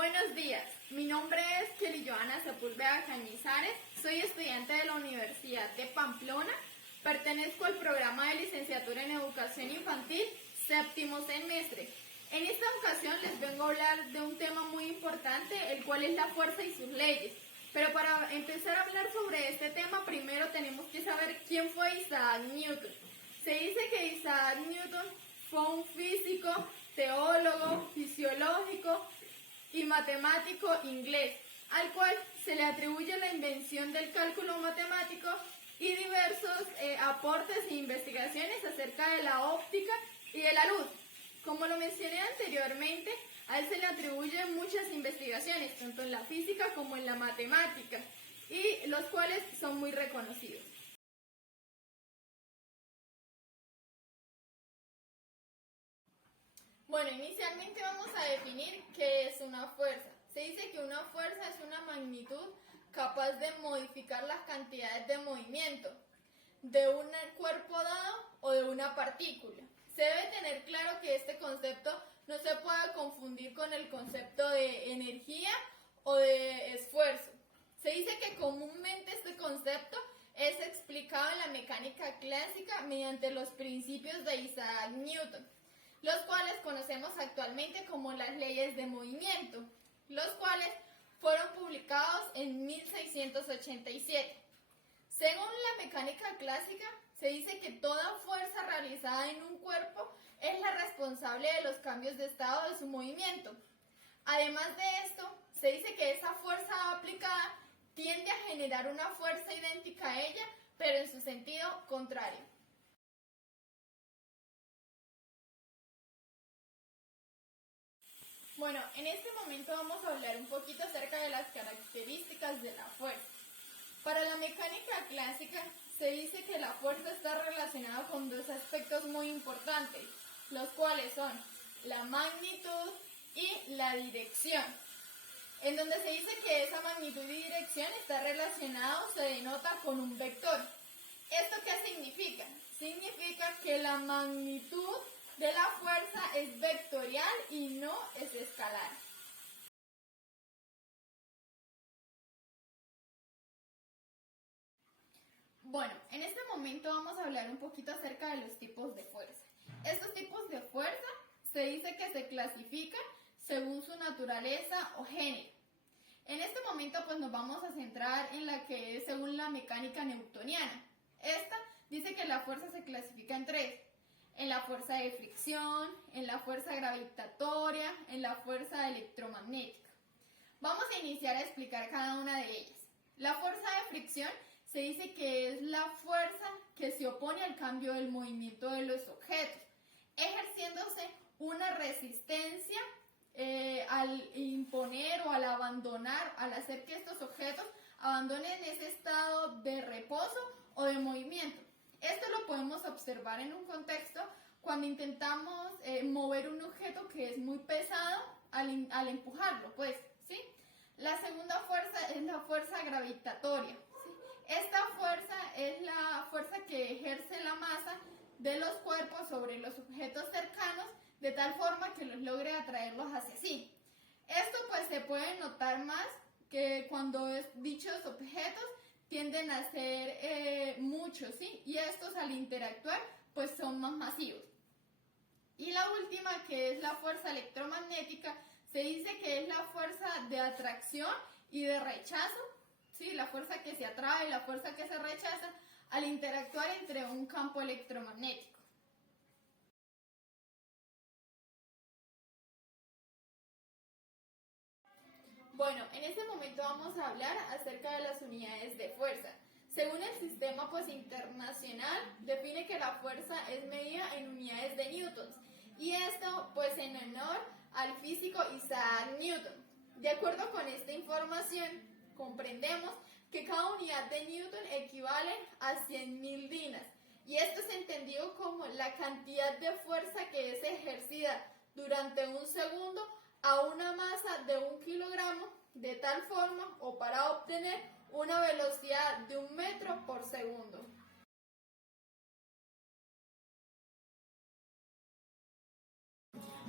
Buenos días, mi nombre es Kelly Joana Sepúlveda Cañizares, soy estudiante de la Universidad de Pamplona, pertenezco al programa de licenciatura en Educación Infantil, séptimo semestre. En esta ocasión les vengo a hablar de un tema muy importante, el cual es la fuerza y sus leyes. Pero para empezar a hablar sobre este tema, primero tenemos que saber quién fue Isaac Newton. Se dice que Isaac Newton fue un físico, teólogo, fisiológico y matemático inglés, al cual se le atribuye la invención del cálculo matemático y diversos aportes e investigaciones acerca de la óptica y de la luz. Como lo mencioné anteriormente, a él se le atribuyen muchas investigaciones, tanto en la física como en la matemática, y los cuales son muy reconocidos. Bueno, inicialmente vamos a definir qué es una fuerza. Se dice que una fuerza es una magnitud capaz de modificar las cantidades de movimiento de un cuerpo dado o de una partícula. Se debe tener claro que este concepto no se puede confundir con el concepto de energía o de esfuerzo. Se dice que comúnmente este concepto es explicado en la mecánica clásica mediante los principios de Isaac Newton, los cuales conocemos actualmente como las leyes de movimiento, los cuales fueron publicados en 1687. Según la mecánica clásica, se dice que toda fuerza realizada en un cuerpo es la responsable de los cambios de estado de su movimiento. Además de esto, se dice que esa fuerza aplicada tiende a generar una fuerza idéntica a ella, pero en su sentido contrario. Bueno, en este momento vamos a hablar un poquito acerca de las características de la fuerza. Para la mecánica clásica se dice que la fuerza está relacionada con dos aspectos muy importantes, los cuales son la magnitud y la dirección. En donde se dice que esa magnitud y dirección está relacionado, se denota con un vector. ¿Esto qué significa? Significa que la magnitud de la fuerza es vectorial y no es escalar. Bueno, en este momento vamos a hablar un poquito acerca de los tipos de fuerza. Estos tipos de fuerza se dice que se clasifican según su naturaleza o género. En este momento pues nos vamos a centrar en la que es según la mecánica newtoniana. Esta dice que la fuerza se clasifica en tres: en la fuerza de fricción, en la fuerza gravitatoria, en la fuerza electromagnética. Vamos a iniciar a explicar cada una de ellas. La fuerza de fricción se dice que es la fuerza que se opone al cambio del movimiento de los objetos, ejerciéndose una resistencia al imponer o al abandonar, al hacer que estos objetos abandonen ese estado de reposo o de movimiento. Esto lo podemos observar en un contexto cuando intentamos mover un objeto que es muy pesado al empujarlo, pues, ¿sí? La segunda fuerza es la fuerza gravitatoria, ¿sí? Esta fuerza es la fuerza que ejerce la masa de los cuerpos sobre los objetos cercanos de tal forma que los logre atraerlos hacia sí. Esto pues se puede notar más que cuando dichos objetos tienden a ser muchos, ¿sí? Y estos al interactuar pues son más masivos. Y la última, que es la fuerza electromagnética, se dice que es la fuerza de atracción y de rechazo, ¿sí? La fuerza que se atrae y la fuerza que se rechaza al interactuar entre un campo electromagnético. Bueno, en este momento vamos a hablar acerca de las unidades de fuerza. Según el sistema internacional, define que la fuerza es medida en unidades de newtons, y esto pues en honor al físico Isaac Newton. De acuerdo con esta información, comprendemos que cada unidad de newton equivale a 100.000 dinas, y esto es entendido como la cantidad de fuerza que es ejercida durante un segundo a una masa de 1 kilogramo, de tal forma o para obtener una velocidad de 1 metro por segundo.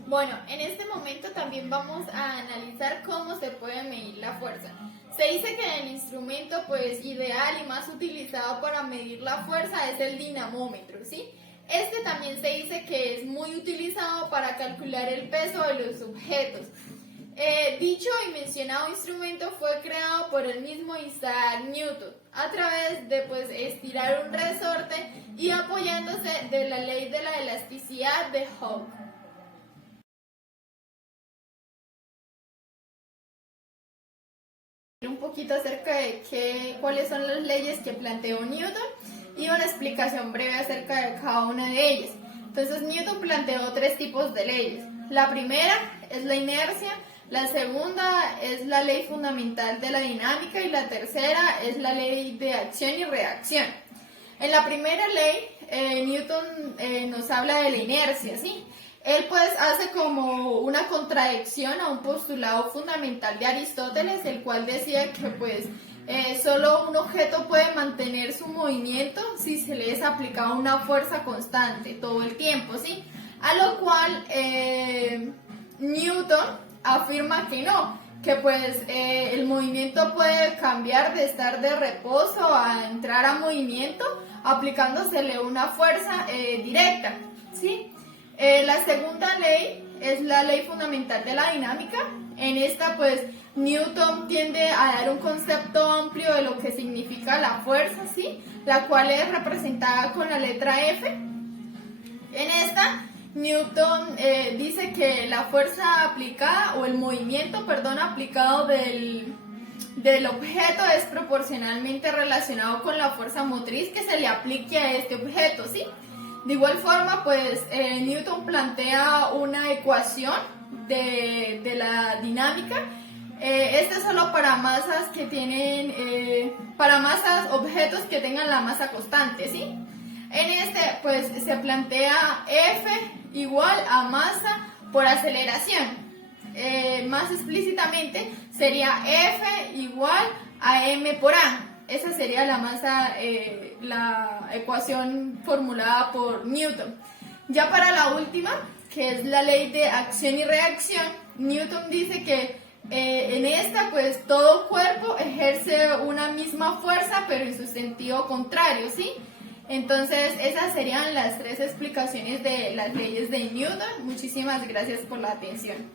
Bueno, en este momento también vamos a analizar cómo se puede medir la fuerza. Se dice que el instrumento pues ideal y más utilizado para medir la fuerza es el dinamómetro, ¿sí? Este también se dice que es muy utilizado para calcular el peso de los objetos. Dicho y mencionado instrumento fue creado por el mismo Isaac Newton a través de pues estirar un resorte y apoyándose de la ley de la elasticidad de Hooke. Un poquito acerca de cuáles son las leyes que planteó Newton y una explicación breve acerca de cada una de ellas. Entonces Newton planteó tres tipos de leyes. La primera es la inercia, la segunda es la ley fundamental de la dinámica y la tercera es la ley de acción y reacción. En la primera ley, Newton nos habla de la inercia, ¿sí? Él pues hace como una contradicción a un postulado fundamental de Aristóteles, el cual decía que pues solo un objeto puede mantener su movimiento si se le es aplicada una fuerza constante todo el tiempo, ¿sí? A lo cual Newton afirma que no, que pues el movimiento puede cambiar de estar de reposo a entrar a movimiento aplicándosele una fuerza directa, ¿sí? La segunda ley es la ley fundamental de la dinámica. En esta pues Newton tiende a dar un concepto amplio de lo que significa la fuerza, ¿sí? La cual es representada con la letra F. En esta Newton dice que la fuerza aplicada o el movimiento, perdón, aplicado del objeto es proporcionalmente relacionado con la fuerza motriz que se le aplique a este objeto, ¿sí? De igual forma, pues Newton plantea una ecuación de la dinámica. Esta es solo para masas que tienen, para masas, objetos que tengan la masa constante, ¿sí? En este, pues se plantea F igual a masa por aceleración. Más explícitamente sería F igual a m por a. Esa sería la masa, la ecuación formulada por Newton. Ya para la última, que es la ley de acción y reacción, Newton dice que en esta pues todo cuerpo ejerce una misma fuerza pero en su sentido contrario, ¿sí? Entonces esas serían las tres explicaciones de las leyes de Newton. Muchísimas gracias por la atención.